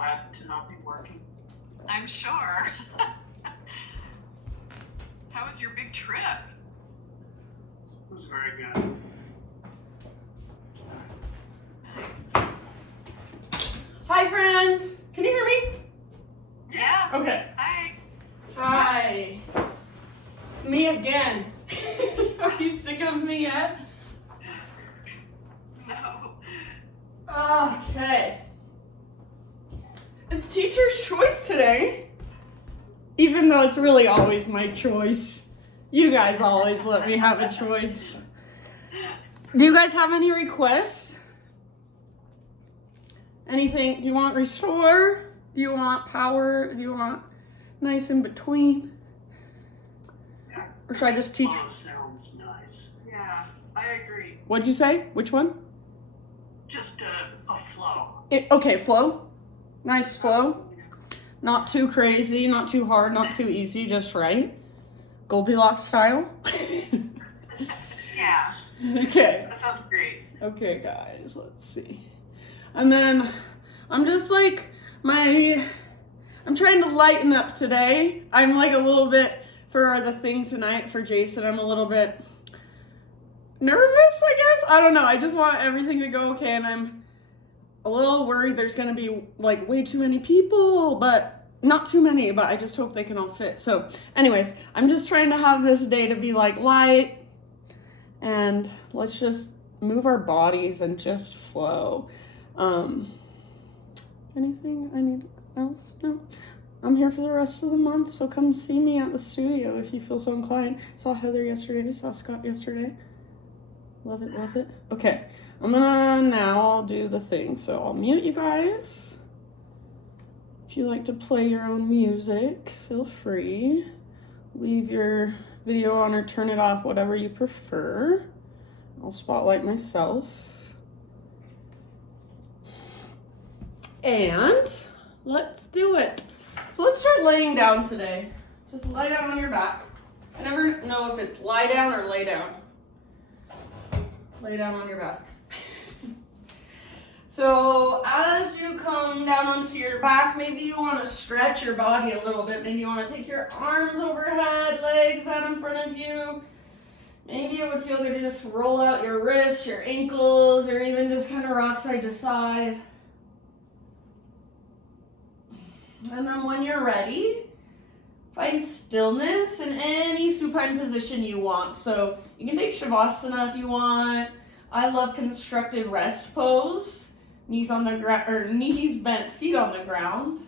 glad to not be working. I'm sure. How was your big trip? It was very good. Nice. Hi, friends. Can you hear me? Yeah. Okay. Hi. Hi. It's me again. Are you sick of me yet? No. Okay. It's teacher's choice today. Even though it's really always my choice. You guys always let me have a choice. Do you guys have any requests? Anything? Do you want restore? Do you want power? Do you want nice in between? Yeah. Or should I just teach? Flow sounds nice. Yeah, I agree. What'd you say? Which one? Just a flow. Okay, flow. Nice flow. Not too crazy, not too hard, not too easy, just right. Goldilocks style. Yeah, Okay. that sounds great. Okay, guys, let's see. And then I'm just like, I'm trying to lighten up today. I'm like a little bit, for the thing tonight for Jason, I'm a little bit nervous, I guess. I don't know. I just want everything to go okay, and I'm a little worried there's gonna be like way too many people, but not too many, but I just hope they can all fit. So anyways, I'm just trying to have this day to be like light, and let's just move our bodies and just flow. Anything I need else? No. I'm here for the rest of the month, so come see me at the studio if you feel so inclined. Saw Heather yesterday, saw Scott yesterday. Love it, love it. Okay, I'm gonna now do the thing. So I'll mute you guys. If you like to play your own music, feel free. Leave your video on or turn it off, whatever you prefer. I'll spotlight myself. And let's do it. So let's start laying down today. Just lie down on your back. I never know if it's lie down or lay down. Lay down on your back. So as you come down onto your back, maybe you want to stretch your body a little bit. Maybe you want to take your arms overhead, legs out in front of you. Maybe it would feel good to just roll out your wrists, your ankles, or even just kind of rock side to side. And then when you're ready, find stillness in any supine position you want. So you can take Shavasana if you want. I love constructive rest pose. Knees on the ground, or knees bent, feet on the ground.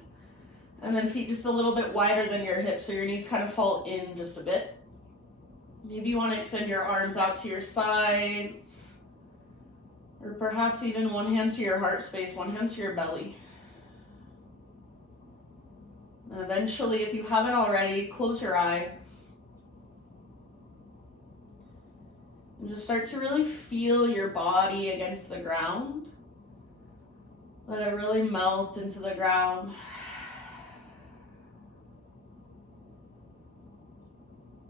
And then feet just a little bit wider than your hips, so your knees kind of fall in just a bit. Maybe you want to extend your arms out to your sides. Or perhaps even one hand to your heart space, one hand to your belly. And eventually, if you haven't already, close your eyes. And just start to really feel your body against the ground. Let it really melt into the ground.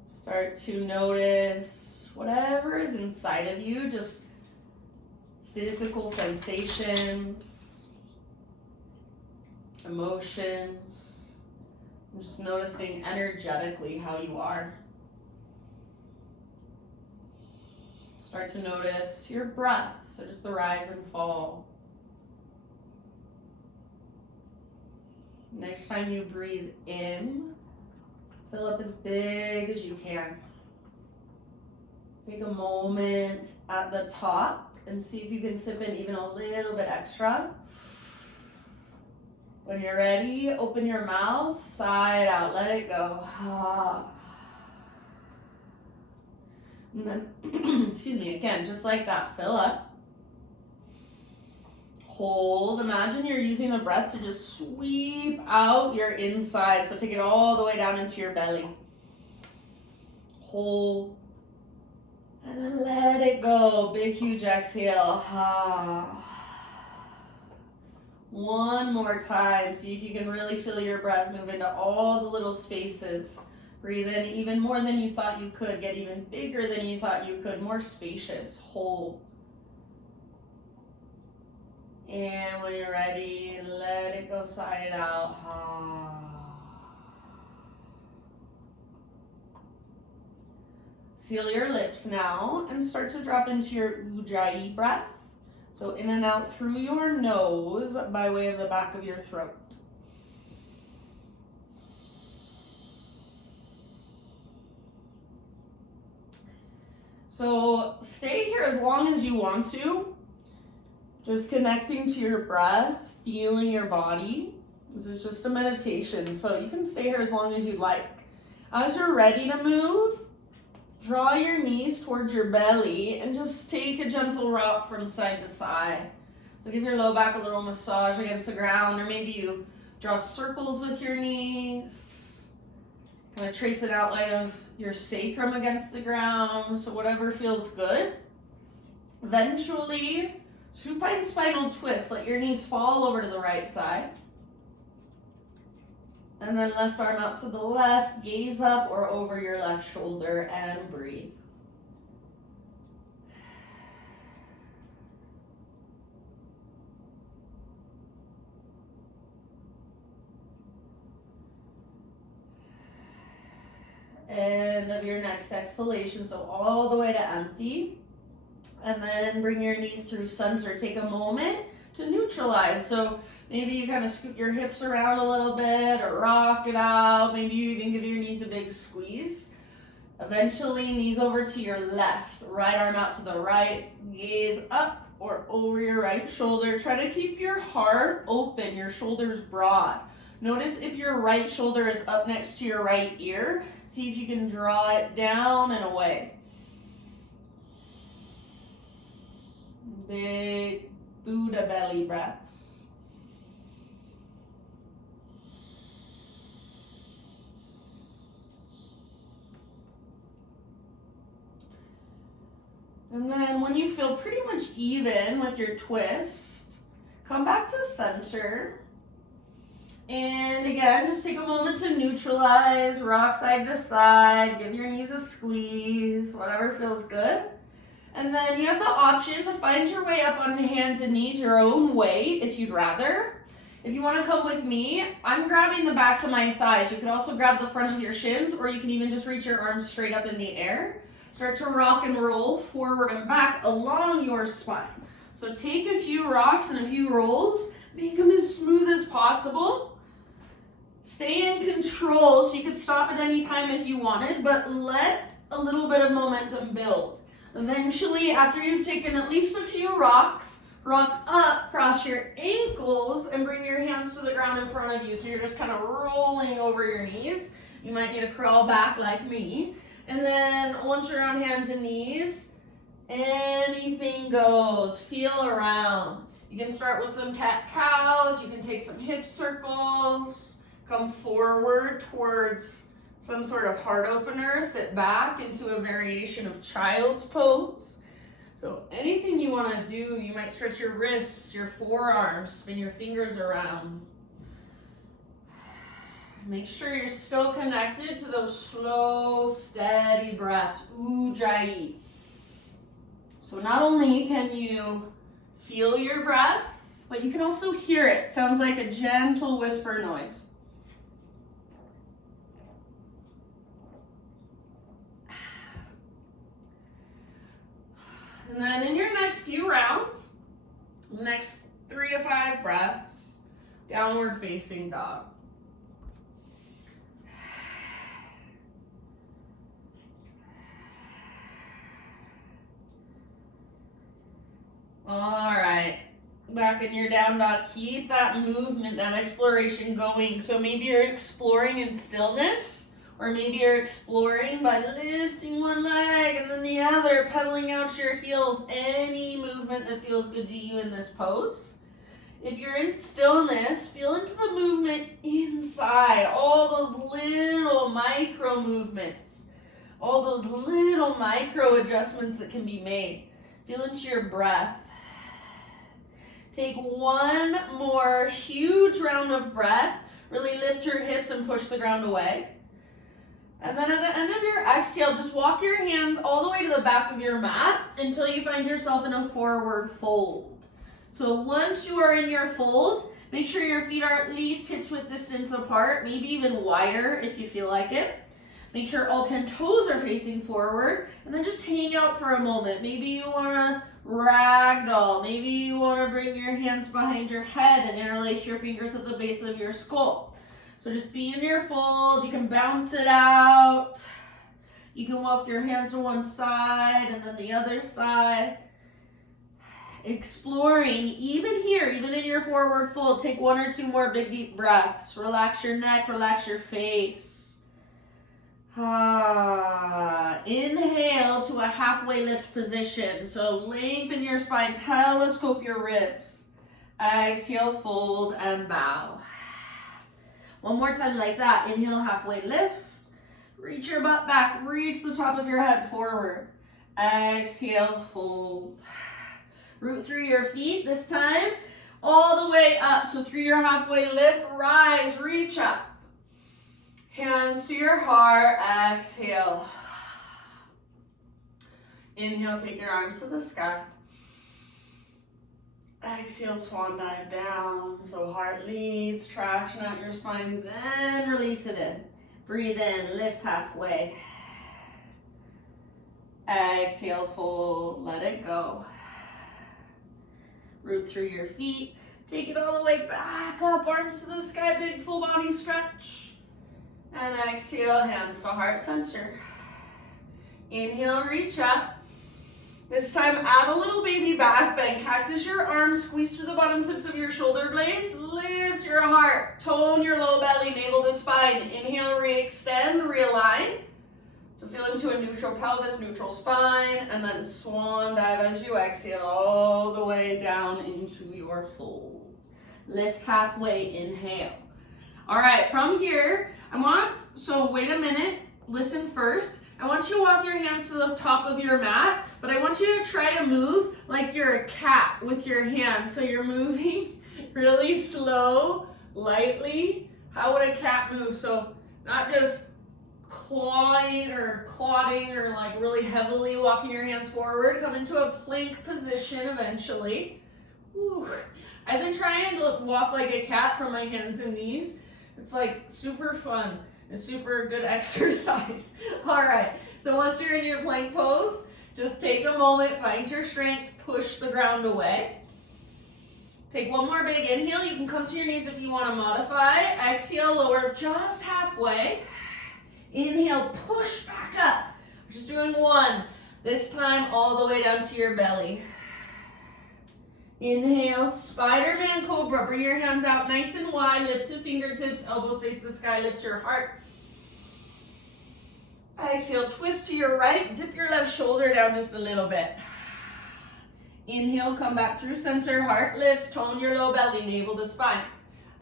Start to notice whatever is inside of you, just physical sensations, emotions. I'm just noticing energetically how you are. Start to notice your breath, so just the rise and fall. Next time you breathe in, fill up as big as you can. Take a moment at the top and see if you can sip in even a little bit extra. When you're ready, open your mouth, side out, let it go. And then, excuse me, again, just like that, fill up. Hold, imagine you're using the breath to just sweep out your inside. So take it all the way down into your belly. Hold. And then let it go. Big, huge exhale. One more time. See if you can really feel your breath move into all the little spaces. Breathe in even more than you thought you could. Get even bigger than you thought you could. More spacious. Hold. And when you're ready, let it go side out. Seal your lips now and start to drop into your ujjayi breath. So in and out through your nose by way of the back of your throat. So stay here as long as you want to. Just connecting to your breath, feeling your body. This is just a meditation, so you can stay here as long as you'd like. As you're ready to move, draw your knees towards your belly and just take a gentle rock from side to side. So give your low back a little massage against the ground, or maybe you draw circles with your knees. Kind of trace an outline of your sacrum against the ground, so whatever feels good. Eventually, supine spinal twist. Let your knees fall over to the right side. And then left arm out to the left, gaze up or over your left shoulder and breathe. And of your next exhalation, so all the way to empty. And then bring your knees through center. Take a moment to neutralize. So maybe you kind of scoot your hips around a little bit or rock it out. Maybe you even give your knees a big squeeze. Eventually, knees over to your left. Right arm out to the right. Gaze up or over your right shoulder. Try to keep your heart open, your shoulders broad. Notice if your right shoulder is up next to your right ear. See if you can draw it down and away. Big Buddha belly breaths. And then when you feel pretty much even with your twist, come back to center. And again, just take a moment to neutralize, rock side to side, give your knees a squeeze, whatever feels good. And then you have the option to find your way up on hands and knees your own way if you'd rather. If you want to come with me, I'm grabbing the backs of my thighs. You could also grab the front of your shins, or you can even just reach your arms straight up in the air. Start to rock and roll forward and back along your spine. So take a few rocks and a few rolls, make them as smooth as possible. Stay in control, so you could stop at any time if you wanted, but let a little bit of momentum build. Eventually, after you've taken at least a few rocks, rock up, cross your ankles, and bring your hands to the ground in front of you. So you're just kind of rolling over your knees. You might need to crawl back like me. And then once you're on hands and knees, anything goes. Feel around. You can start with some cat-cows. You can take some hip circles. Come forward towards some sort of heart opener. Sit back into a variation of child's pose. So anything you want to do, you might stretch your wrists, your forearms, spin your fingers around. Make sure you're still connected to those slow, steady breaths, ujjayi. So not only can you feel your breath, but you can also hear it. Sounds like a gentle whisper noise. And then in your next few rounds, next 3 to 5 breaths, downward facing dog. All right, back in your down dog, keep that movement, that exploration going. So maybe you're exploring in stillness, or maybe you're exploring by lifting one leg and then the other, pedaling out your heels, any movement that feels good to you in this pose. If you're in stillness, feel into the movement inside, all those little micro movements, all those little micro adjustments that can be made. Feel into your breath. Take one more huge round of breath. Really lift your hips and push the ground away. And then at the end of your exhale, just walk your hands all the way to the back of your mat until you find yourself in a forward fold. So once you are in your fold, make sure your feet are at least hips width distance apart, maybe even wider if you feel like it. Make sure all 10 toes are facing forward, and then just hang out for a moment. Maybe you want to ragdoll. Maybe you want to bring your hands behind your head and interlace your fingers at the base of your skull. So just be in your fold. You can bounce it out. You can walk your hands to one side and then the other side. Exploring, even here, even in your forward fold, take 1 or 2 more big deep breaths. Relax your neck, relax your face. Inhale to a halfway lift position. So lengthen your spine, telescope your ribs. Exhale, fold and bow. One more time like that. Inhale, halfway lift. Reach your butt back, reach the top of your head forward. Exhale, fold. Root through your feet this time, all the way up. So through your halfway lift, rise, reach up. Hands to your heart, exhale. Inhale, take your arms to the sky. Exhale, swan dive down. So heart leads, traction out your spine, then release it in. Breathe in, lift halfway. Exhale, fold, let it go. Root through your feet. Take it all the way back up, arms to the sky, big full body stretch. And exhale, hands to heart center. Inhale, reach up. This time, add a little baby back bend. Cactus your arms, squeeze through the bottom tips of your shoulder blades. Lift your heart, tone your low belly, navel to spine. Inhale, re-extend, realign. So feel into a neutral pelvis, neutral spine, and then swan dive as you exhale all the way down into your fold. Lift halfway, inhale. All right, from here, wait a minute, listen first. I want you to walk your hands to the top of your mat, but I want you to try to move like you're a cat with your hands. So you're moving really slow, lightly. How would a cat move? So not just clawing or clotting or like really heavily walking your hands forward. Come into a plank position eventually. Ooh. I've been trying to walk like a cat from my hands and knees. It's like super fun. It's super good exercise. All right, so once you're in your plank pose, just take a moment, find your strength, push the ground away. Take one more big inhale. You can come to your knees if you want to modify. Exhale, lower just halfway. Inhale, push back up. We're just doing 1. This time all the way down to your belly. Inhale, Spider-Man Cobra. Bring your hands out nice and wide. Lift to fingertips, elbows face the sky. Lift your heart. Exhale, twist to your right. Dip your left shoulder down just a little bit. Inhale, come back through center. Heart lifts, tone your low belly, navel to spine.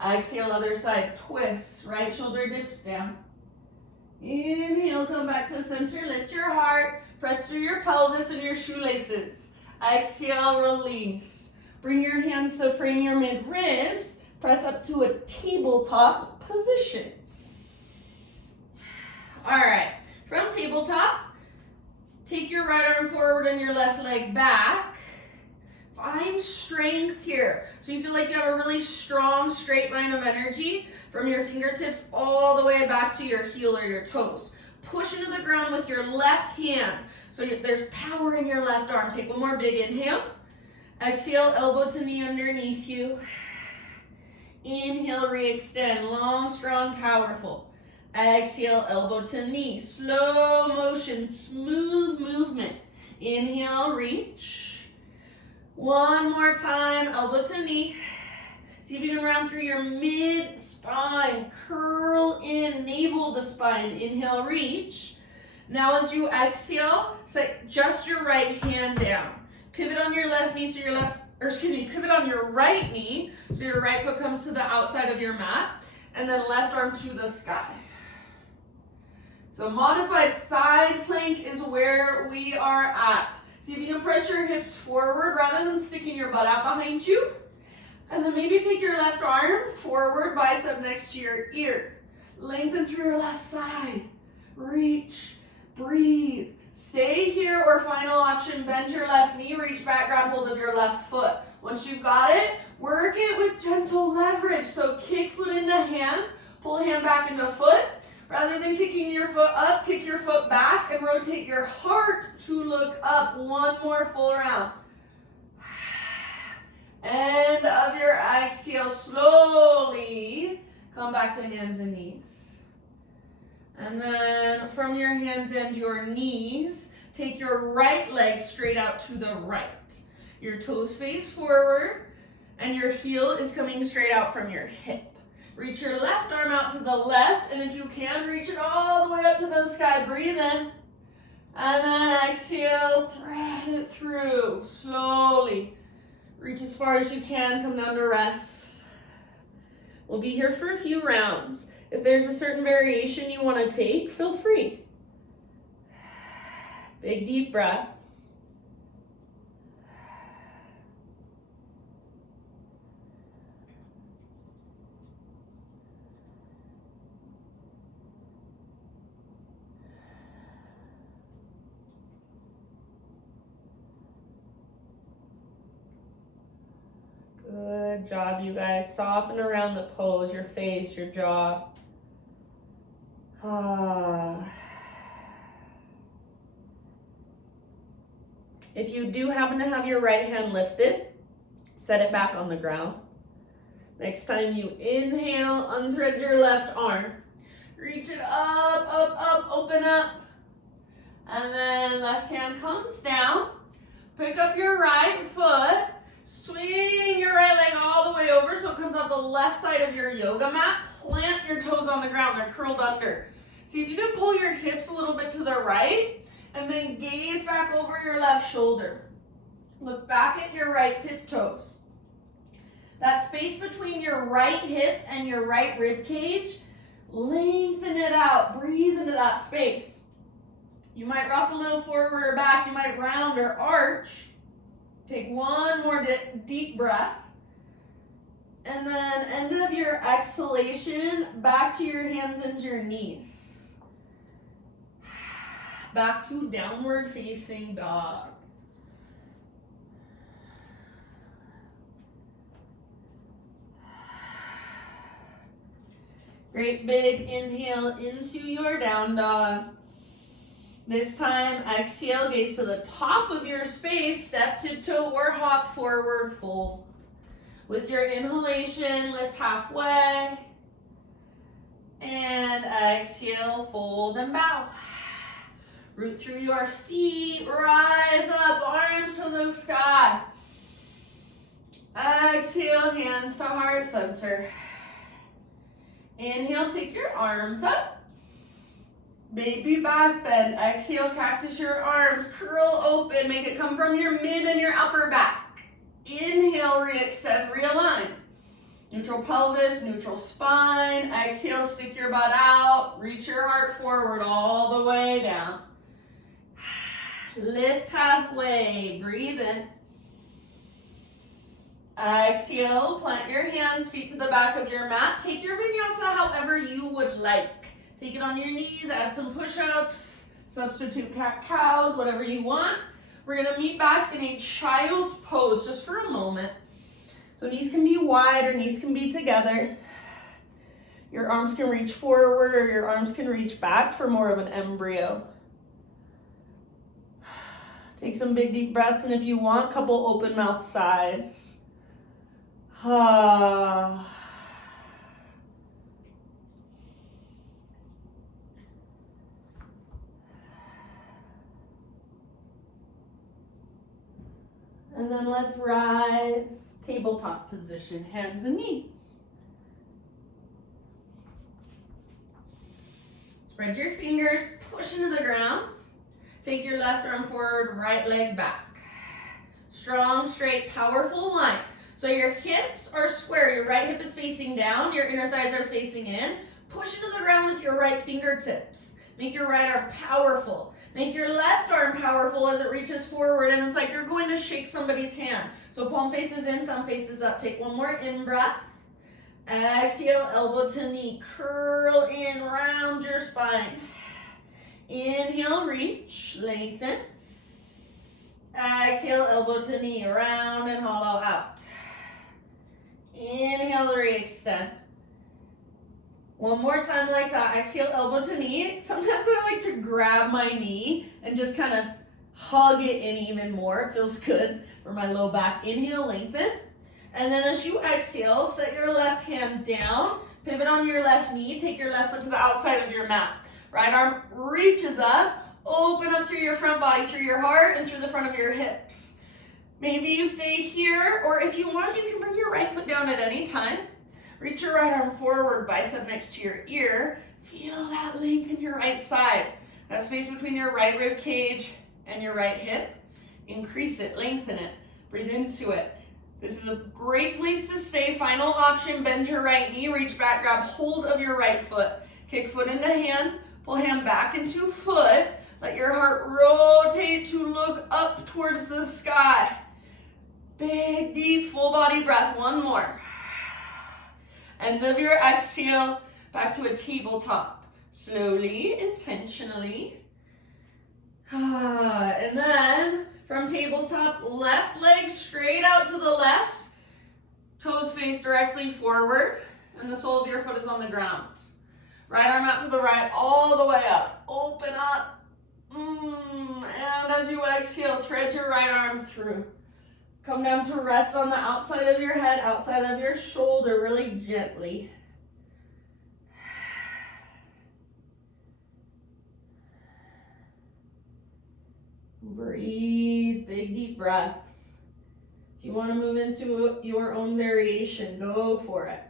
Exhale, other side, twist. Right shoulder dips down. Inhale, come back to center. Lift your heart. Press through your pelvis and your shoelaces. Exhale, release. Bring your hands to frame your mid-ribs. Press up to a tabletop position. All right, from tabletop, take your right arm forward and your left leg back. Find strength here. So you feel like you have a really strong straight line of energy from your fingertips all the way back to your heel or your toes. Push into the ground with your left hand. So there's power in your left arm. Take one more big inhale. Exhale, elbow to knee underneath you. Inhale, re-extend, long, strong, powerful. Exhale, elbow to knee, slow motion, smooth movement. Inhale, reach. One more time, elbow to knee. See if you can round through your mid-spine, curl in, navel to spine. Inhale, reach. Now as you exhale, just your right hand down. Pivot on your left knee, pivot on your right knee, so your right foot comes to the outside of your mat, and then left arm to the sky. So modified side plank is where we are at. See if you can press your hips forward rather than sticking your butt out behind you. And then maybe take your left arm forward, bicep next to your ear. Lengthen through your left side. Reach, breathe. Stay here or final option, bend your left knee, reach back, grab hold of your left foot. Once you've got it, work it with gentle leverage. So kick foot into hand, pull hand back into foot. Rather than kicking your foot up, kick your foot back and rotate your heart to look up. One more full round. End of your exhale, slowly come back to hands and knees. And then from your hands and your knees, take your right leg straight out to the right. Your toes face forward and your heel is coming straight out from your hip. Reach your left arm out to the left, and if you can, reach it all the way up to the sky. Breathe in. And then exhale, thread it through slowly. Reach as far as you can, come down to rest. We'll be here for a few rounds. If there's a certain variation you want to take, feel free. Big deep breaths. Good job, you guys. Soften around the pose, your face, your jaw. If you do happen to have your right hand lifted, set it back on the ground. Next time you inhale, unthread your left arm. Reach it up, up, up, open up. And then left hand comes down. Pick up your right foot. Swing your right leg all the way over so it comes out the left side of your yoga mat. Plant your toes on the ground, they're curled under. See if you can pull your hips a little bit to the right and then gaze back over your left shoulder. Look back at your right tiptoes. That space between your right hip and your right rib cage, lengthen it out, breathe into that space. You might rock a little forward or back, you might round or arch. Take one more deep breath. And then end of your exhalation, back to your hands and your knees. Back to downward facing dog. Great big inhale into your down dog. This time, exhale, gaze to the top of your space, step, tiptoe, or hop forward, fold. With your inhalation, lift halfway. And exhale, fold and bow. Root through your feet, rise up, arms to the sky. Exhale, hands to heart center. Inhale, take your arms up. Baby back bend. Exhale, cactus your arms, curl open, make it come from your mid and your upper back. Inhale, re-extend, realign. Neutral pelvis, neutral spine. Exhale, stick your butt out, reach your heart forward all the way down. Lift halfway, breathe in. Exhale, plant your hands, feet to the back of your mat. Take your vinyasa however you would like. Take it on your knees, add some push-ups, substitute cat-cows, whatever you want. We're gonna meet back in a child's pose just for a moment. So knees can be wide or knees can be together. Your arms can reach forward or your arms can reach back for more of an embryo. Take some big deep breaths, and if you want, couple open mouth sighs. And then let's rise, tabletop position, hands and knees. Spread your fingers, push into the ground. Take your left arm forward, right leg back. Strong, straight, powerful line. So your hips are square, your right hip is facing down, your inner thighs are facing in. Push into the ground with your right fingertips. Make your right arm powerful. Make your left arm powerful as it reaches forward, and it's like you're going to shake somebody's hand. So palm faces in, thumb faces up. Take one more in breath. Exhale, elbow to knee. Curl in, round your spine. Inhale, reach, lengthen. Exhale, elbow to knee, round and hollow out. Inhale, re-extend. One more time like that. Exhale, elbow to knee. Sometimes I like to grab my knee and just kind of hug it in even more. It feels good for my low back. Inhale, lengthen. And then as you exhale, set your left hand down, pivot on your left knee, take your left foot to the outside of your mat. Right arm reaches up, open up through your front body, through your heart, and through the front of your hips. Maybe you stay here, or if you want, you can bring your right foot down at any time. Reach your right arm forward, bicep next to your ear. Feel that length in your right side. That space between your right rib cage and your right hip. Increase it, lengthen it, breathe into it. This is a great place to stay. Final option, bend your right knee, reach back, grab hold of your right foot. Kick foot into hand, pull hand back into foot. Let your heart rotate to look up towards the sky. Big, deep, full body breath. One more. End of your exhale, back to a tabletop. Slowly, intentionally. And then from tabletop, left leg straight out to the left. Toes face directly forward, and the sole of your foot is on the ground. Right arm out to the right, all the way up. Open up. And as you exhale, thread your right arm through. Come down to rest on the outside of your head, outside of your shoulder, really gently. Breathe, big deep breaths. If you want to move into your own variation, go for it.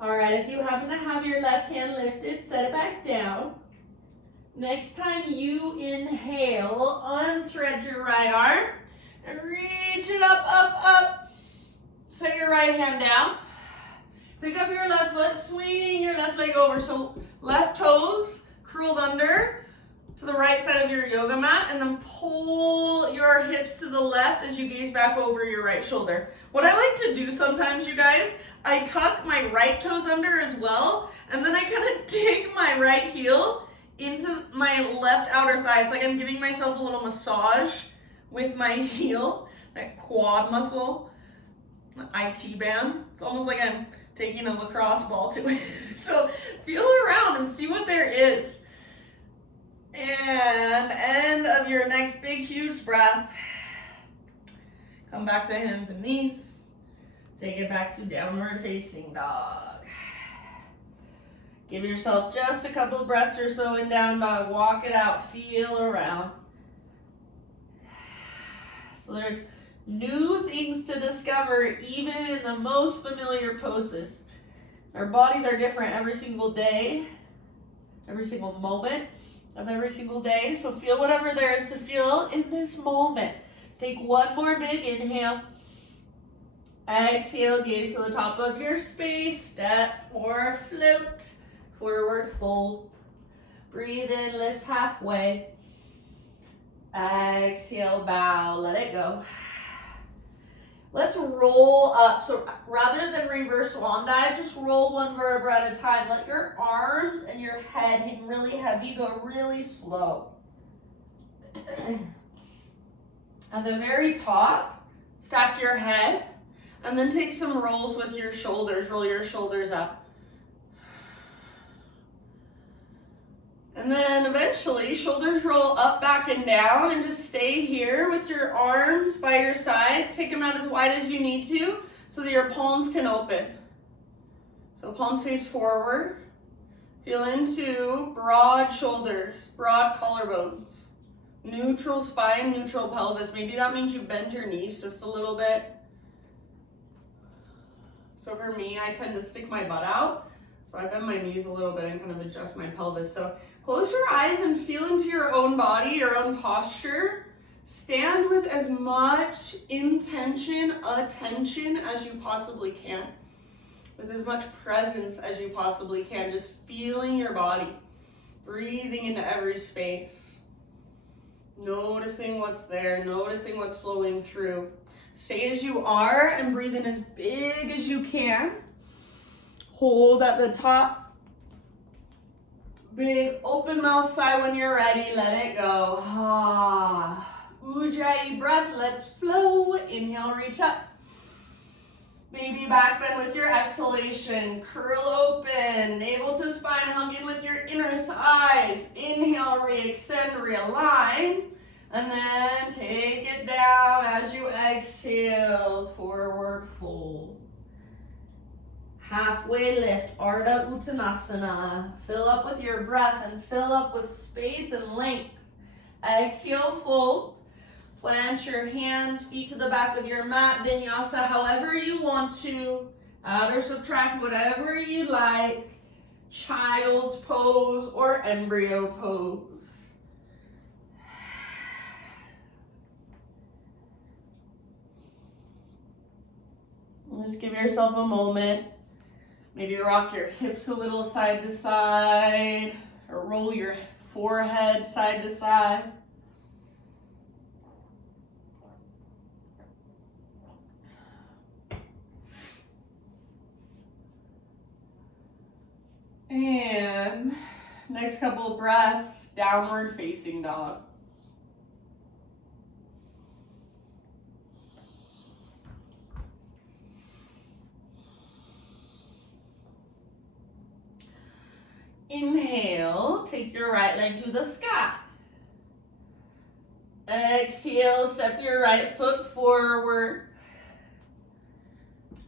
All right, if you happen to have your left hand lifted, set it back down. Next time you inhale, unthread your right arm and reach it up, up, up. Set your right hand down. Pick up your left foot, swing your left leg over. So left toes curled under to the right side of your yoga mat, and then pull your hips to the left as you gaze back over your right shoulder. What I like to do sometimes, you guys, I tuck my right toes under as well, and then I kind of dig my right heel into my left outer thigh. It's like I'm giving myself a little massage with my heel, that quad muscle, IT band. It's almost like I'm taking a lacrosse ball to it. So feel around and see what there is. And end of your next big, huge breath. Come back to hands and knees. Take it back to downward facing dog. Give yourself just a couple breaths or so in down dog. Walk it out, feel around. So there's new things to discover even in the most familiar poses. Our bodies are different every single day, every single moment of every single day. So feel whatever there is to feel in this moment. Take one more big inhale. Exhale, gaze to the top of your space, step or float, forward fold. Breathe in, lift halfway. Exhale, bow, let it go. Let's roll up. So rather than reverse swan dive, just roll one vertebra at a time. Let your arms and your head hang really heavy, go really slow. At the very top, stack your head. And then take some rolls with your shoulders. Roll your shoulders up. And then eventually, shoulders roll up, back, and down. And just stay here with your arms by your sides. Take them out as wide as you need to so that your palms can open. So palms face forward. Feel into broad shoulders, broad collarbones. Neutral spine, neutral pelvis. Maybe that means you bend your knees just a little bit. So for me, I tend to stick my butt out. So I bend my knees a little bit and kind of adjust my pelvis. So close your eyes and feel into your own body, your own posture. Stand with as much intention, attention as you possibly can. With as much presence as you possibly can. Just feeling your body. Breathing into every space. Noticing what's there, noticing what's flowing through. Stay as you are and breathe in as big as you can. Hold at the top. Big open mouth sigh when you're ready. Let it go. Ujjayi breath. Let's flow. Inhale, reach up. Baby back bend with your exhalation. Curl open. Navel to spine. Hug in with your inner thighs. Inhale, re-extend, realign. And then take it down as you exhale. Forward fold. Halfway lift, Ardha Uttanasana. Fill up with your breath and fill up with space and length. Exhale, fold. Plant your hands, feet to the back of your mat. Vinyasa however you want to. Add or subtract whatever you like. Child's pose or embryo pose. Just give yourself a moment. Maybe rock your hips a little side to side, or roll your forehead side to side. And next couple of breaths, downward facing dog. Inhale, take your right leg to the sky. Exhale, step your right foot forward.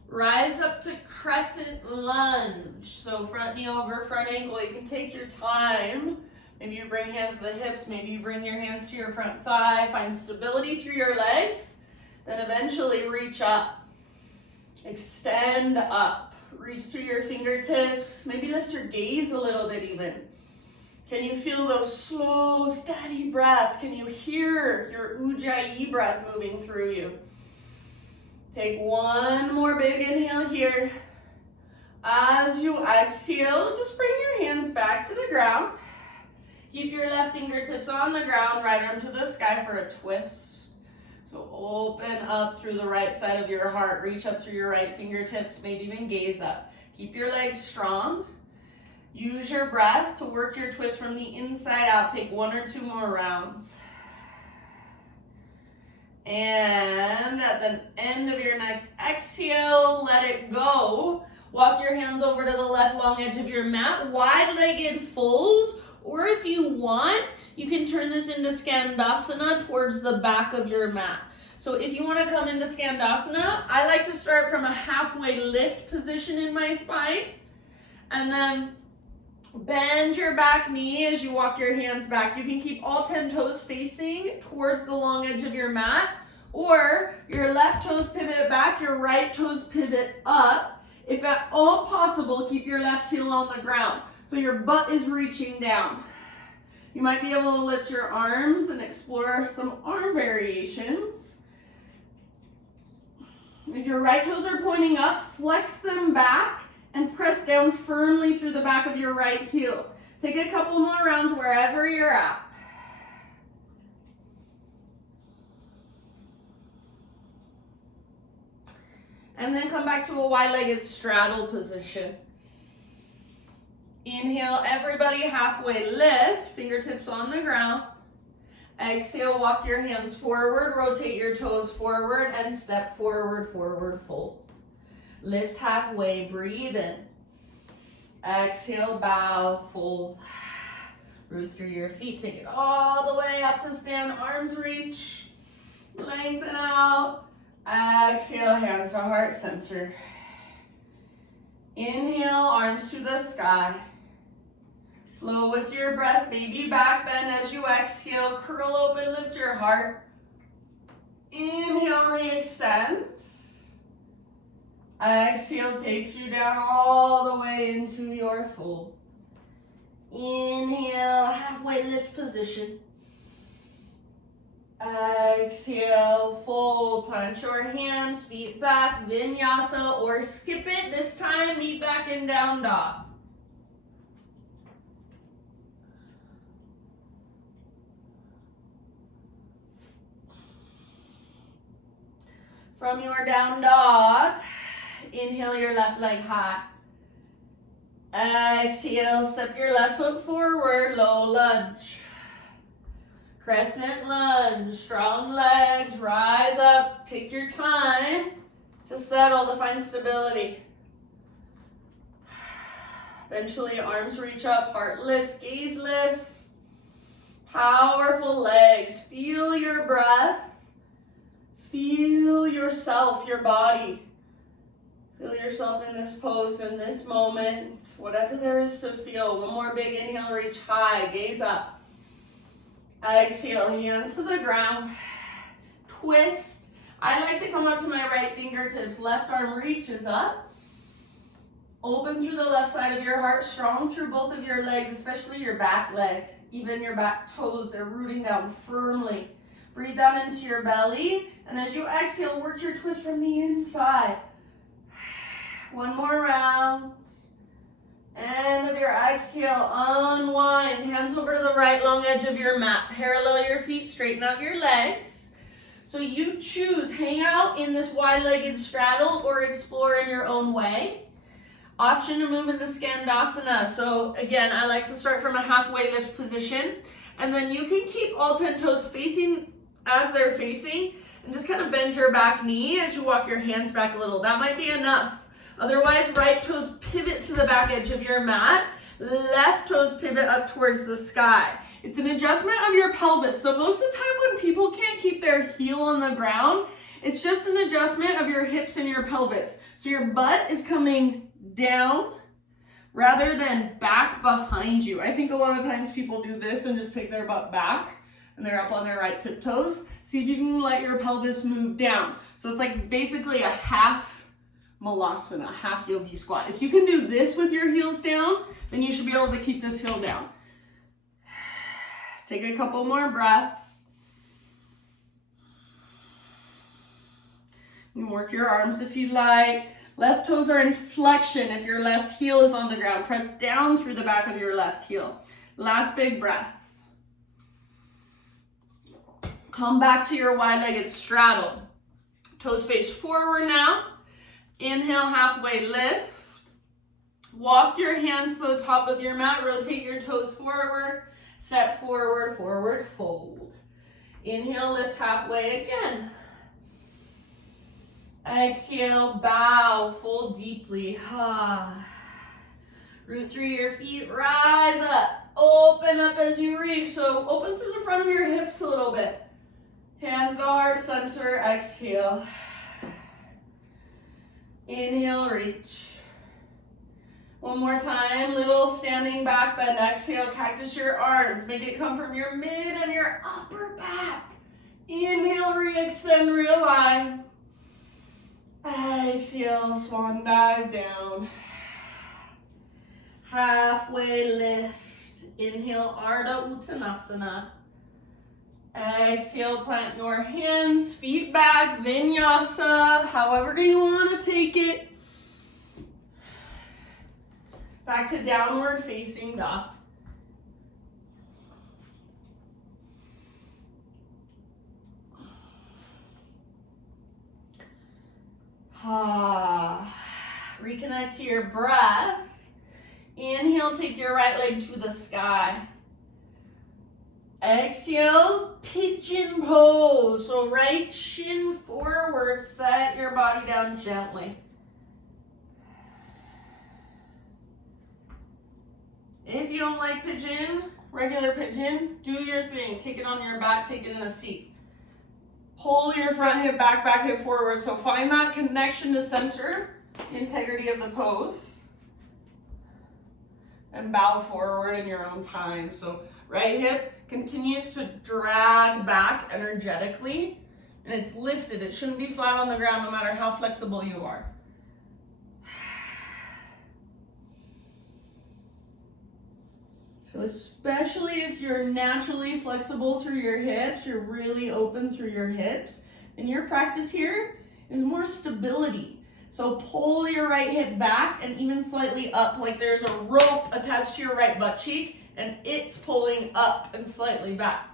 Rise up to crescent lunge. So front knee over front ankle. You can take your time. Maybe you bring hands to the hips. Maybe you bring your hands to your front thigh. Find stability through your legs. Then eventually reach up. Extend up. Reach through your fingertips. Maybe lift your gaze a little bit even. Can you feel those slow, steady breaths? Can you hear your Ujjayi breath moving through you? Take one more big inhale here. As you exhale, just bring your hands back to the ground. Keep your left fingertips on the ground, right arm to the sky for a twist. So open up through the right side of your heart. Reach up through your right fingertips, maybe even gaze up. Keep your legs strong. Use your breath to work your twist from the inside out. Take one or two more rounds. And at the end of your next exhale, let it go. Walk your hands over to the left long edge of your mat, wide-legged fold, or if you want, you can turn this into Skandasana towards the back of your mat. So if you want to come into Skandasana, I like to start from a halfway lift position in my spine, and then bend your back knee as you walk your hands back. You can keep all 10 toes facing towards the long edge of your mat, or your left toes pivot back, your right toes pivot up. If at all possible, keep your left heel on the ground, so your butt is reaching down. You might be able to lift your arms and explore some arm variations. If your right toes are pointing up, flex them back and press down firmly through the back of your right heel. Take a couple more rounds wherever you're at. And then come back to a wide-legged straddle position. Inhale, everybody halfway lift, fingertips on the ground. Exhale, walk your hands forward, rotate your toes forward, and step forward, forward fold. Lift halfway, breathe in. Exhale, bow, fold. Root through your feet, take it all the way up to stand, arms reach. Lengthen out. Exhale, hands to heart center. Inhale, arms to the sky. Flow with your breath, baby back bend as you exhale. Curl open, lift your heart. Inhale, re-extend. Exhale takes you down all the way into your fold. Inhale, halfway lift position. Exhale, fold, plant your hands, feet back, vinyasa, or skip it. This time, meet back in down dog. From your down dog, inhale your left leg high. Exhale, step your left foot forward, low lunge. Crescent lunge, strong legs, rise up. Take your time to settle, to find stability. Eventually, arms reach up, heart lifts, gaze lifts. Powerful legs. Feel your breath. Feel yourself, your body. Feel yourself in this pose, in this moment, whatever there is to feel. One more big inhale, reach high, gaze up. Exhale, hands to the ground. Twist. I like to come up to my right fingertips. Left arm reaches up. Open through the left side of your heart, strong through both of your legs, especially your back leg. Even your back toes, they're rooting down firmly. Breathe down into your belly, and as you exhale, work your twist from the inside. One more round. End of your exhale, unwind. Hands over to the right long edge of your mat. Parallel your feet, straighten out your legs. So you choose, hang out in this wide-legged straddle or explore in your own way. Option to move into Skandasana. So again, I like to start from a halfway lift position, and then you can keep all 10 toes facing as they're facing, and just kind of bend your back knee as you walk your hands back a little. That might be enough. Otherwise, right toes pivot to the back edge of your mat, left toes pivot up towards the sky. It's an adjustment of your pelvis. So most of the time when people can't keep their heel on the ground, it's just an adjustment of your hips and your pelvis. So your butt is coming down rather than back behind you. I think a lot of times people do this and just take their butt back and they're up on their right tiptoes. See if you can let your pelvis move down. So it's like basically a half malasana, half yogi squat. If you can do this with your heels down, then you should be able to keep this heel down. Take a couple more breaths. You can work your arms if you like. Left toes are in flexion if your left heel is on the ground. Press down through the back of your left heel. Last big breath. Come back to your wide-legged straddle. Toes face forward now. Inhale, halfway lift. Walk your hands to the top of your mat. Rotate your toes forward. Step forward, forward fold. Inhale, lift halfway again. Exhale, bow, fold deeply. Root through your feet, rise up. Open up as you reach. So open through the front of your hips a little bit. Hands to heart center, exhale. Inhale, reach. One more time, little standing back bend. Exhale, cactus your arms. Make it come from your mid and your upper back. Inhale, re-extend, realign. Exhale, swan dive down. Halfway lift. Inhale, Ardha Uttanasana. Exhale, plant your hands, feet back, vinyasa, however you want to take it. Back to downward facing dog. Reconnect to your breath. Inhale, take your right leg to the sky. Exhale, pigeon pose. So right shin forward, set your body down gently. If you don't like pigeon, regular pigeon, do your thing. Take it on your back, take it in a seat. Pull your front hip back, back hip forward. So find that connection to center, integrity of the pose. And bow forward in your own time. So right hip continues to drag back energetically, and it's lifted. It shouldn't be flat on the ground no matter how flexible you are. So especially if you're naturally flexible through your hips, you're really open through your hips, then your practice here is more stability. So pull your right hip back and even slightly up, like there's a rope attached to your right butt cheek and it's pulling up and slightly back.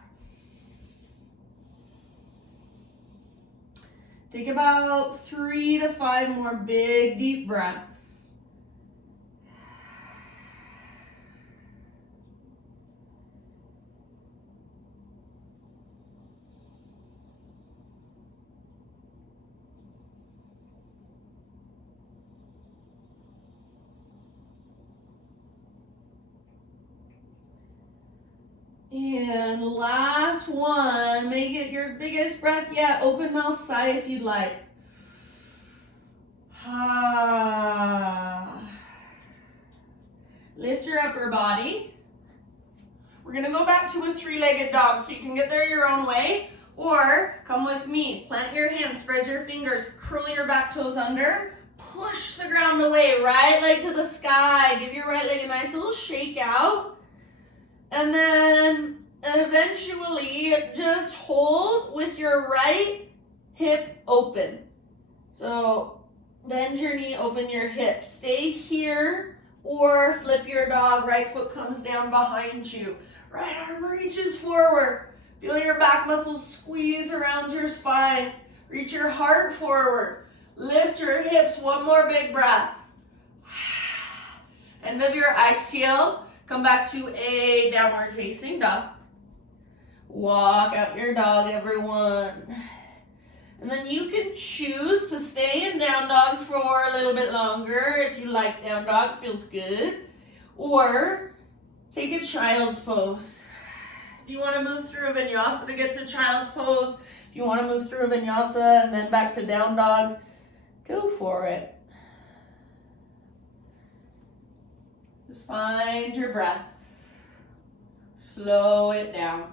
Take about 3 to 5 more big, deep breaths. And last one, make it your biggest breath yet. Open mouth sigh if you'd like. Lift your upper body. We're gonna go back to a 3-legged dog, so you can get there your own way, or come with me. Plant your hands, spread your fingers, curl your back toes under, push the ground away, right leg to the sky. Give your right leg a nice little shake out. And then eventually just hold with your right hip open. So bend your knee, open your hip. Stay here or flip your dog. Right foot comes down behind you. Right arm reaches forward. Feel your back muscles squeeze around your spine. Reach your heart forward. Lift your hips. One more big breath. End of your exhale. Come back to a downward facing dog. Walk out your dog, everyone. And then you can choose to stay in down dog for a little bit longer if you like down dog, feels good. Or take a child's pose. If you want to move through a vinyasa to get to child's pose, if you want to move through a vinyasa and then back to down dog, go for it. Just find your breath. Slow it down.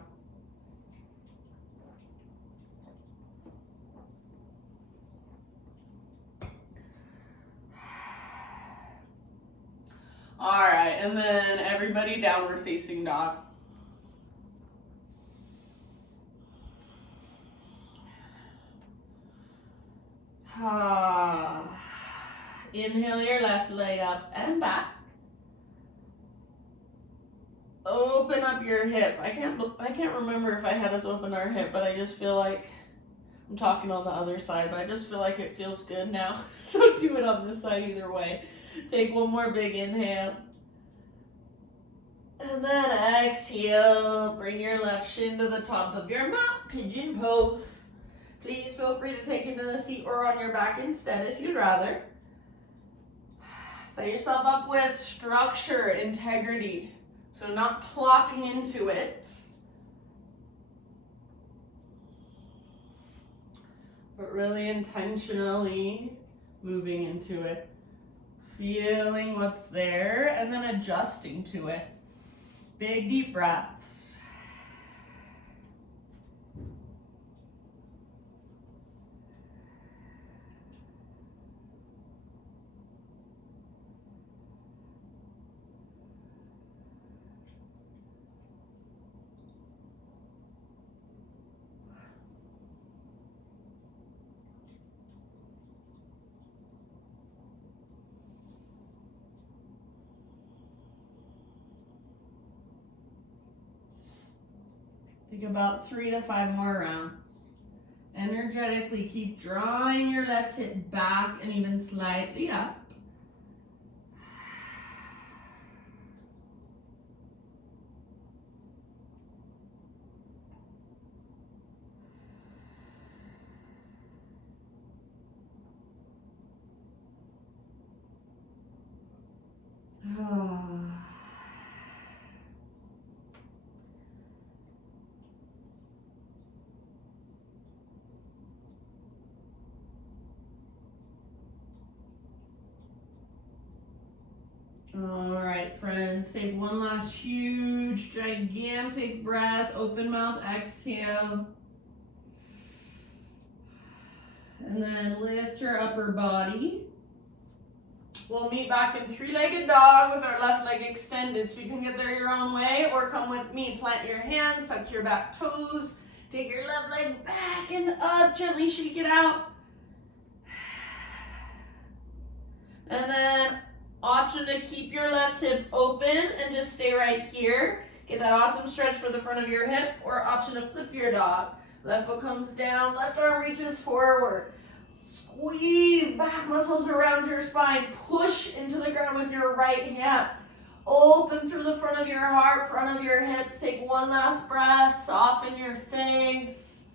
All right, and then everybody downward facing dog. Inhale your left leg up and back. Open up your hip. I can't remember if I had us open our hip, but I just feel like I'm talking on the other side, but I just feel like it feels good now. So do it on this side either way. Take one more big inhale. And then exhale. Bring your left shin to the top of your mat. Pigeon pose. Please feel free to take it in a seat or on your back instead if you'd rather. Set yourself up with structure, integrity. So not plopping into it, but really intentionally moving into it, feeling what's there, and then adjusting to it. Big, deep breaths. Take about 3 to 5 more rounds. Energetically keep drawing your left hip back and even slightly up. All right, friends, take one last huge, gigantic breath. Open mouth, exhale. And then lift your upper body. We'll meet back in 3-legged dog with our left leg extended, so you can get there your own way, or come with me. Plant your hands, tuck your back toes. Take your left leg back and up, gently shake it out. And then option to keep your left hip open and just stay right here. Get that awesome stretch for the front of your hip, or option to flip your dog. Left foot comes down, left arm reaches forward. Squeeze back muscles around your spine. Push into the ground with your right hand. Open through the front of your heart, front of your hips. Take one last breath. Soften your face.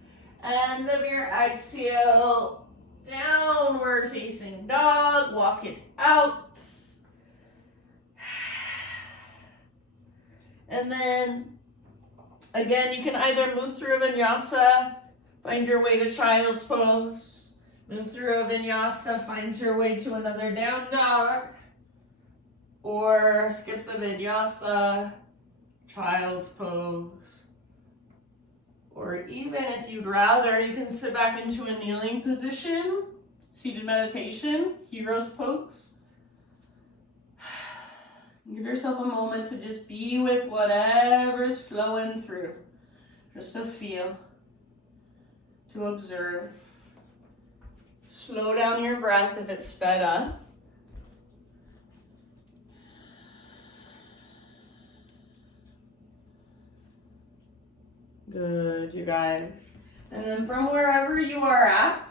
End of your exhale. Downward facing dog. Walk it out. And then, again, you can either move through a vinyasa, find your way to child's pose. Move through a vinyasa, find your way to another down dog. Or skip the vinyasa, child's pose. Or even if you'd rather, you can sit back into a kneeling position, seated meditation, hero's pose. Give yourself a moment to just be with whatever's flowing through. Just to feel, to observe. Slow down your breath if it's sped up. Good, you guys. And then from wherever you are at,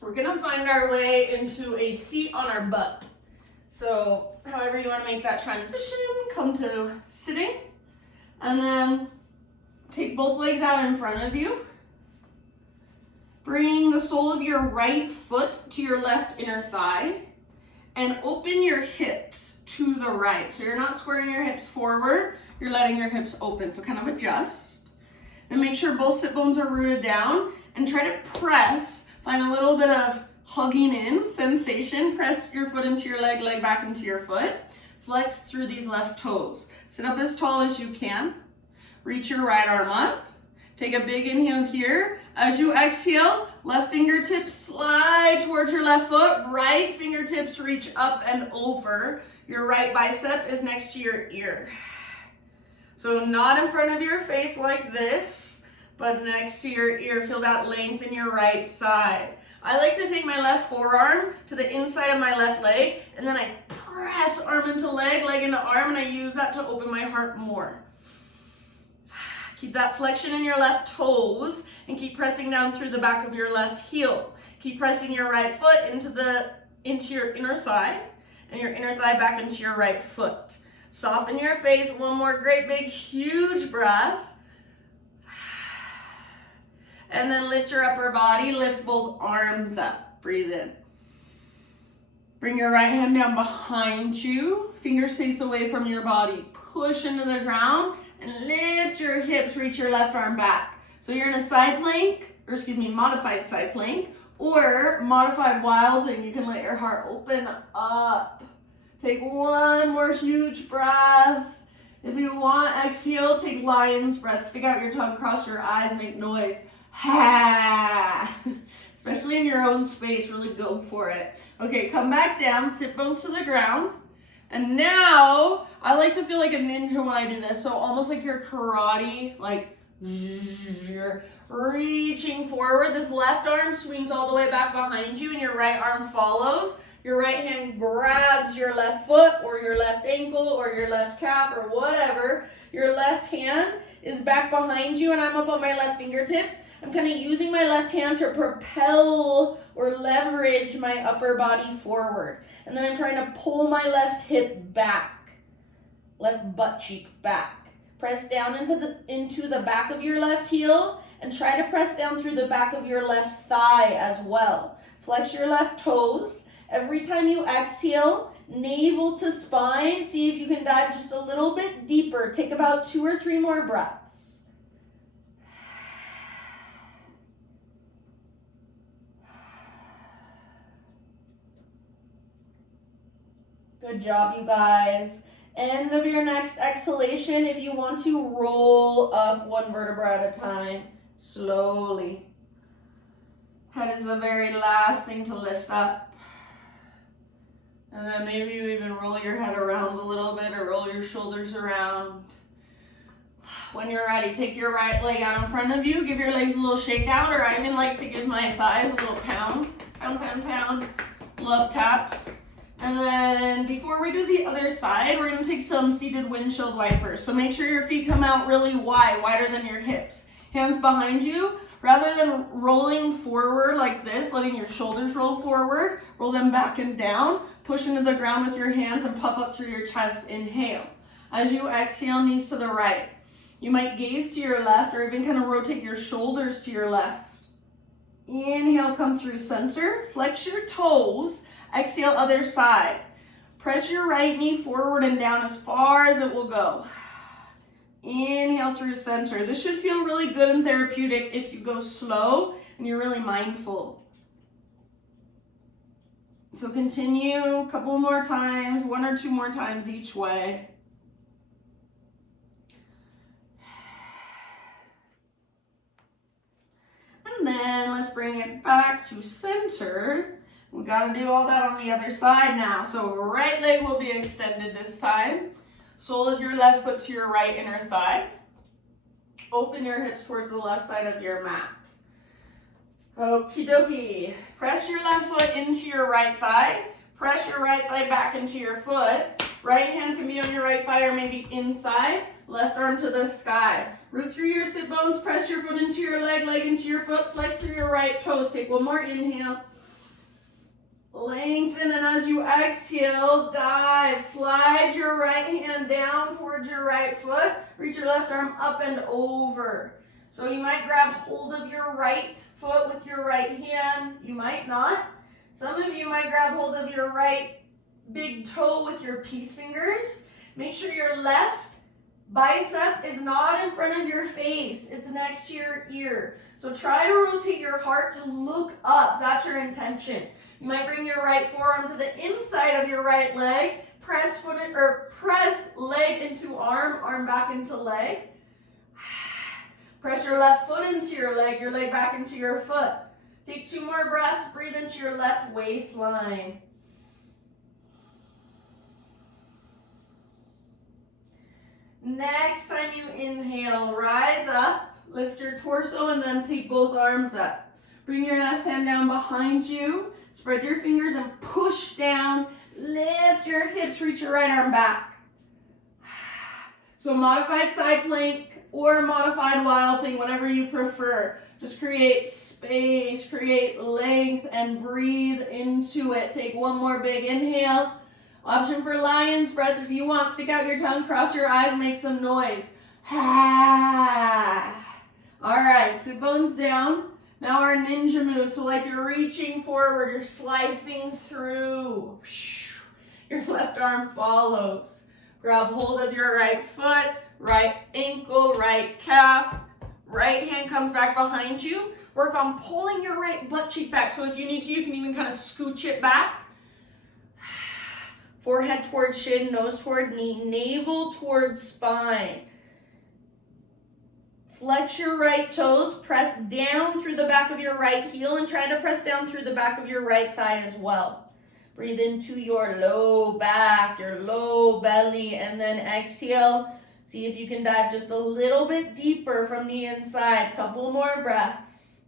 we're gonna find our way into a seat on our butt. So however you want to make that transition, come to sitting, and then take both legs out in front of you. Bring the sole of your right foot to your left inner thigh, and open your hips to the right. So you're not squaring your hips forward, you're letting your hips open, so kind of adjust. Then make sure both sit bones are rooted down, and try to press, find a little bit of hugging in sensation. Press your foot into your leg, leg back into your foot. Flex through these left toes. Sit up as tall as you can. Reach your right arm up. Take a big inhale here. As you exhale, left fingertips slide towards your left foot. Right fingertips reach up and over. Your right bicep is next to your ear. So not in front of your face like this, but next to your ear. Feel that length in your right side. I like to take my left forearm to the inside of my left leg, and then I press arm into leg, leg into arm, and I use that to open my heart more. Keep that flexion in your left toes, and keep pressing down through the back of your left heel. Keep pressing your right foot into your inner thigh, and your inner thigh back into your right foot. Soften your face. One more great big huge breath. And then lift your upper body, lift both arms up. Breathe in. Bring your right hand down behind you. Fingers face away from your body. Push into the ground and lift your hips. Reach your left arm back. So you're in a side plank, or excuse me, modified side plank, or modified wild thing. You can let your heart open up. Take one more huge breath. If you want, exhale, take lion's breath. Stick out your tongue, cross your eyes, make noise. Ha! Especially in your own space, really go for it. Okay, come back down, sit bones to the ground. And now, I like to feel like a ninja when I do this. So almost like your karate, like you're reaching forward. This left arm swings all the way back behind you and your right arm follows. Your right hand grabs your left foot or your left ankle or your left calf or whatever. Your left hand is back behind you and I'm up on my left fingertips. I'm kind of using my left hand to propel or leverage my upper body forward. And then I'm trying to pull my left hip back, left butt cheek back. Press down into the back of your left heel and try to press down through the back of your left thigh as well. Flex your left toes. Every time you exhale, navel to spine. See if you can dive just a little bit deeper. Take about 2 or 3 more breaths. Good job, you guys. End of your next exhalation, if you want to roll up 1 vertebra at a time, slowly. Head is the very last thing to lift up. And then maybe you even roll your head around a little bit or roll your shoulders around. When you're ready, take your right leg out in front of you, give your legs a little shake out, or I even like to give my thighs a little pound, pound, pound, pound, love taps. And then before we do the other side, we're gonna take some seated windshield wipers. So make sure your feet come out really wide, wider than your hips. Hands behind you. Rather than rolling forward like this, letting your shoulders roll forward, roll them back and down. Push into the ground with your hands and puff up through your chest. Inhale. As you exhale, knees to the right. You might gaze to your left or even kind of rotate your shoulders to your left. Inhale, come through center. Flex your toes. Exhale, other side. Press your right knee forward and down as far as it will go. Inhale through center. This should feel really good and therapeutic if you go slow and you're really mindful. So continue a couple more times, 1 or 2 more times each way. And then let's bring it back to center. We got to do all that on the other side now. So right leg will be extended this time. Sole of your left foot to your right inner thigh. Open your hips towards the left side of your mat. Okie dokie. Press your left foot into your right thigh. Press your right thigh back into your foot. Right hand can be on your right thigh or maybe inside. Left arm to the sky. Root through your sit bones. Press your foot into your leg, leg into your foot. Flex through your right toes. Take one more inhale. Lengthen, and as you exhale, dive. Slide your right hand down towards your right foot. Reach your left arm up and over. So you might grab hold of your right foot with your right hand. You might not. Some of you might grab hold of your right big toe with your peace fingers. Make sure your left bicep is not in front of your face. It's next to your ear. So try to rotate your heart to look up. That's your intention. You might bring your right forearm to the inside of your right leg. Press leg into arm, arm back into leg. Press your left foot into your leg back into your foot. Take 2 more breaths. Breathe into your left waistline. Next time you inhale, rise up, lift your torso, and then take both arms up. Bring your left hand down behind you. Spread your fingers and push down. Lift your hips, reach your right arm back. So modified side plank or modified wild thing, whatever you prefer. Just create space, create length, and breathe into it. Take one more big inhale. Option for lion's breath if you want. Stick out your tongue, cross your eyes, make some noise. All right, sit bones down. Now our ninja move. So like you're reaching forward, you're slicing through. Your left arm follows. Grab hold of your right foot, right ankle, right calf. Right hand comes back behind you. Work on pulling your right butt cheek back. So if you need to, you can even kind of scooch it back. Forehead towards shin, nose toward knee, navel towards spine. Flex your right toes, press down through the back of your right heel and try to press down through the back of your right thigh as well. Breathe into your low back, your low belly, and then exhale. See if you can dive just a little bit deeper from the inside. Couple more breaths.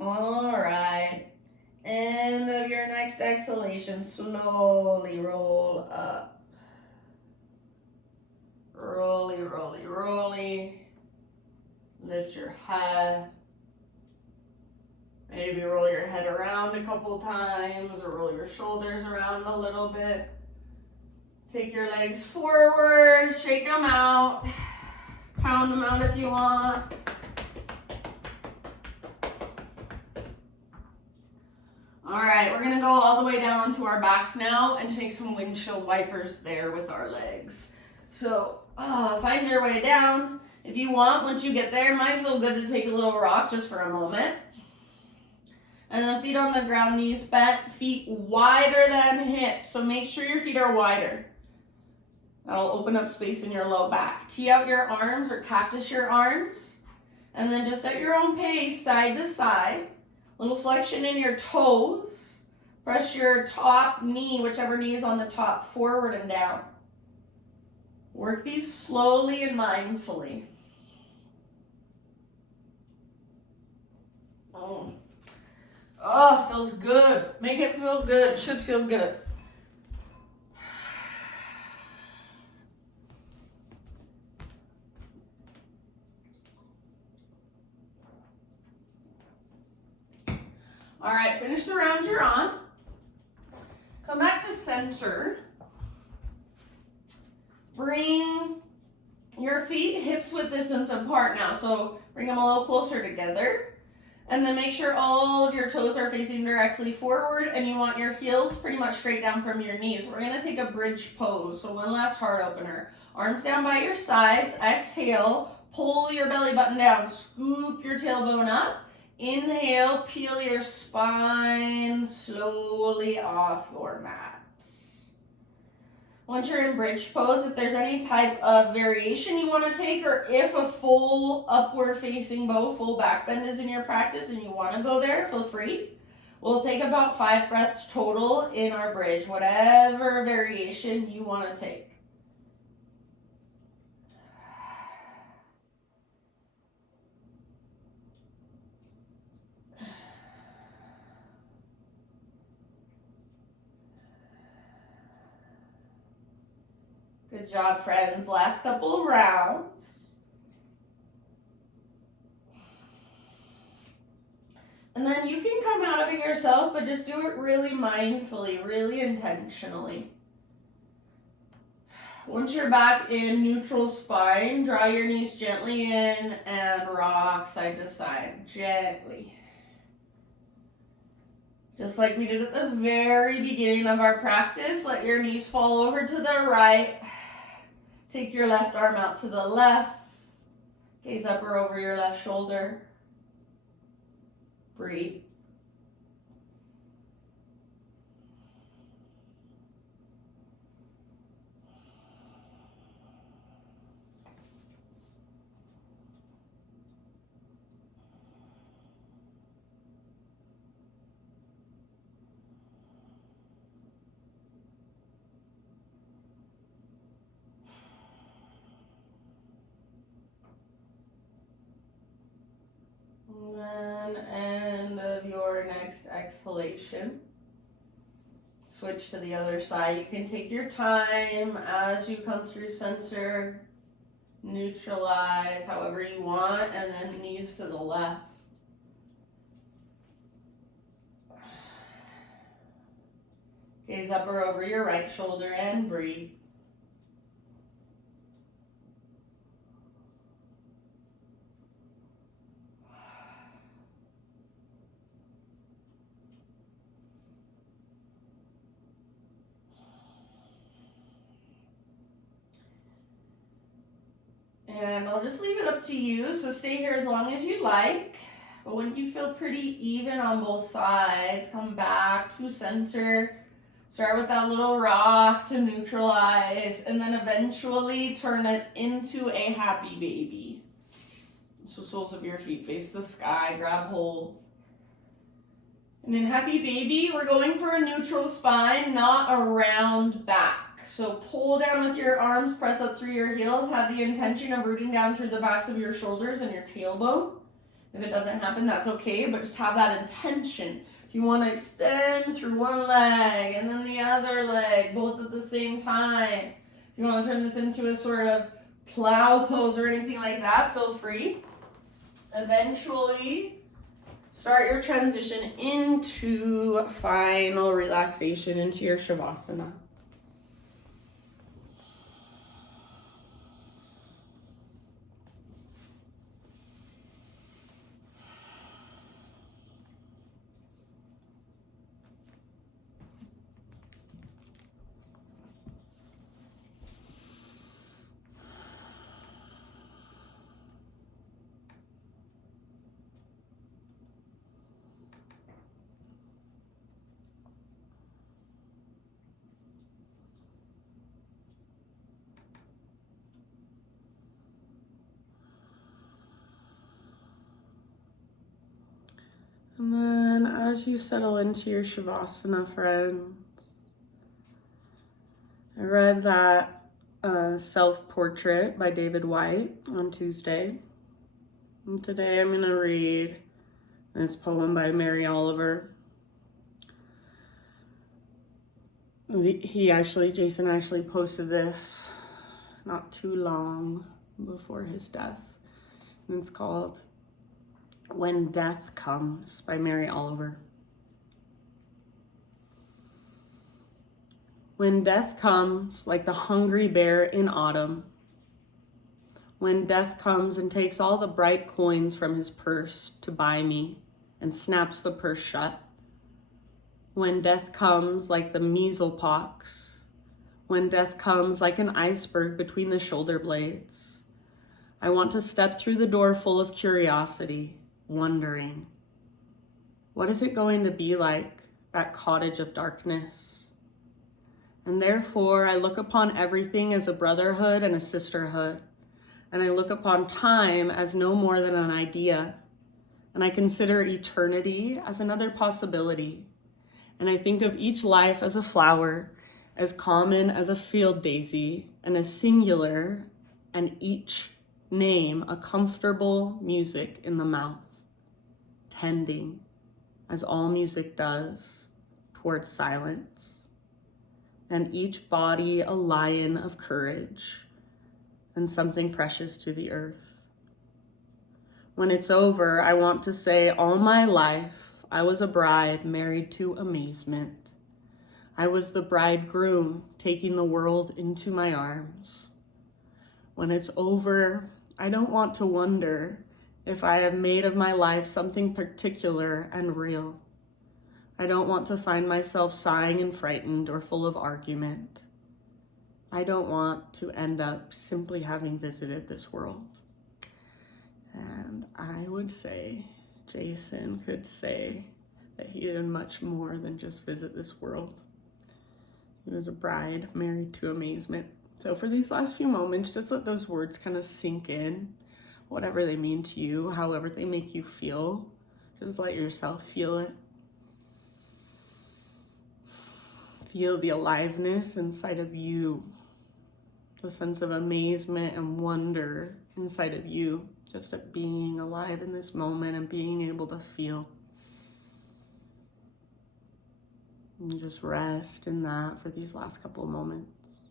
All right. End of your next exhalation, slowly roll up. Rolly, rolly, rolly. Lift your head. Maybe roll your head around a couple times or roll your shoulders around a little bit. Take your legs forward, shake them out. Pound them out if you want. All right, we're gonna go all the way down onto our backs now and take some windshield wipers there with our legs. So find your way down. If you want, once you get there, it might feel good to take a little rock just for a moment. And then feet on the ground, knees bent, feet wider than hips. So make sure your feet are wider. That'll open up space in your low back. Tee out your arms or cactus your arms. And then just at your own pace, side to side. Little flexion in your toes. Press your top knee, whichever knee is on the top, forward and down. Work these slowly and mindfully. Oh, feels good. Make it feel good. It should feel good. All right, finish the round you're on. Come back to center. Bring your feet hips width distance apart now. So bring them a little closer together. And then make sure all of your toes are facing directly forward and you want your heels pretty much straight down from your knees. We're gonna take a bridge pose. So one last heart opener. Arms down by your sides. Exhale, pull your belly button down. Scoop your tailbone up. Inhale, peel your spine slowly off your mat. Once you're in bridge pose, if there's any type of variation you want to take, or if a full upward facing bow, full back bend is in your practice and you want to go there, feel free. We'll take about 5 breaths total in our bridge, whatever variation you want to take. Good job, friends. Last couple of rounds. And then you can come out of it yourself, but just do it really mindfully, really intentionally. Once you're back in neutral spine, draw your knees gently in and rock side to side, gently. Just like we did at the very beginning of our practice, let your knees fall over to the right. Take your left arm out to the left. Gaze up or over your left shoulder. Breathe. And then end of your next exhalation. Switch to the other side. You can take your time as you come through center. Neutralize however you want, and then knees to the left. Gaze up or over your right shoulder and breathe. And I'll just leave it up to you, so stay here as long as you like. But when you feel pretty even on both sides, come back to center. Start with that little rock to neutralize, and then eventually turn it into a happy baby. So soles of your feet face the sky, grab hold. And in happy baby, we're going for a neutral spine, not a round back. So pull down with your arms, press up through your heels, have the intention of rooting down through the backs of your shoulders and your tailbone. If it doesn't happen, that's okay, but just have that intention. If you want to extend through one leg and then the other leg, both at the same time. If you want to turn this into a sort of plow pose or anything like that, feel free. Eventually, start your transition into final relaxation into your Shavasana. And then as you settle into your Shavasana, friends, I read that Self-Portrait by David White on Tuesday. And today I'm going to read And it's a poem by Mary Oliver. Jason actually posted this not too long before his death. And it's called When Death Comes by Mary Oliver. When death comes like the hungry bear in autumn, when death comes and takes all the bright coins from his purse to buy me and snaps the purse shut, when death comes like the measles pox, when death comes like an iceberg between the shoulder blades, I want to step through the door full of curiosity, wondering, what is it going to be like, that cottage of darkness? And therefore I look upon everything as a brotherhood and a sisterhood, and I look upon time as no more than an idea, and I consider eternity as another possibility, and I think of each life as a flower, as common as a field daisy, and as singular, and each name a comfortable music in the mouth, tending, as all music does, towards silence, and each body a lion of courage, and something precious to the earth. When it's over, I want to say all my life I was a bride married to amazement. I was the bridegroom taking the world into my arms. When it's over, I don't want to wonder if I have made of my life something particular and real. I don't want to find myself sighing and frightened or full of argument. I don't want to end up simply having visited this world. And I would say Jason could say that he did much more than just visit this world. He was a bride married to amazement. So for these last few moments, just let those words kind of sink in, whatever they mean to you, however they make you feel. Just let yourself feel it. Feel the aliveness inside of you, the sense of amazement and wonder inside of you, just at being alive in this moment and being able to feel. And just rest in that for these last couple of moments.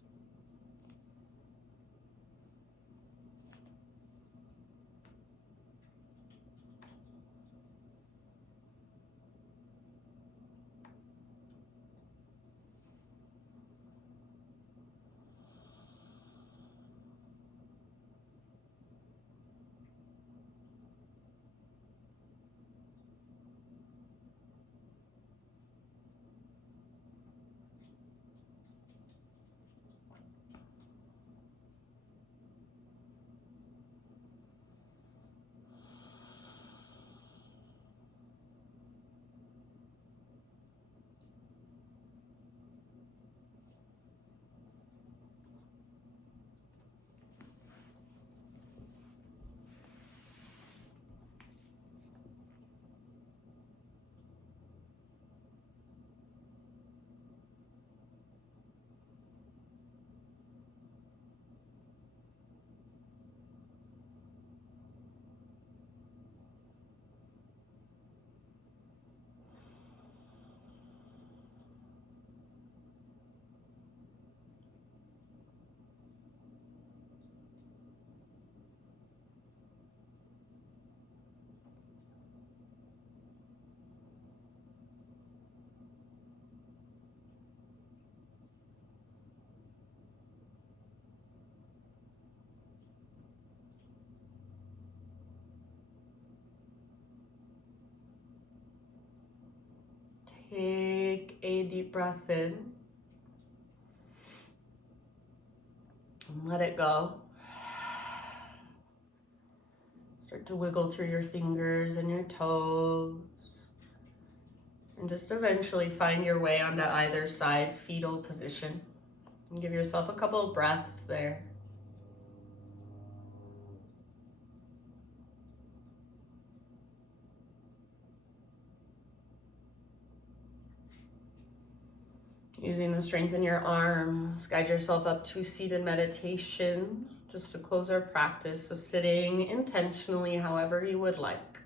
Take a deep breath in and let it go. Start to wiggle through your fingers and your toes, and just eventually find your way onto either side, fetal position. And give yourself a couple of breaths there. Using the strength in your arms, guide yourself up to seated meditation, just to close our practice of sitting intentionally however you would like.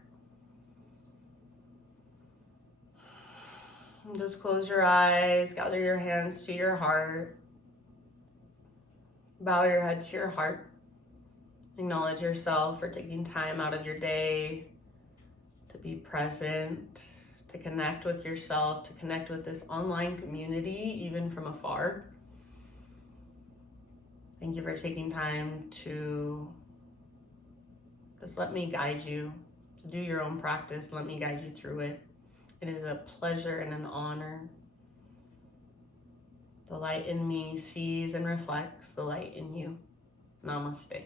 Just close your eyes, gather your hands to your heart, bow your head to your heart. Acknowledge yourself for taking time out of your day to be present, to connect with yourself, to connect with this online community, even from afar. Thank you for taking time to just let me guide you, to do your own practice. Let me guide you through it. It is a pleasure and an honor. The light in me sees and reflects the light in you. Namaste.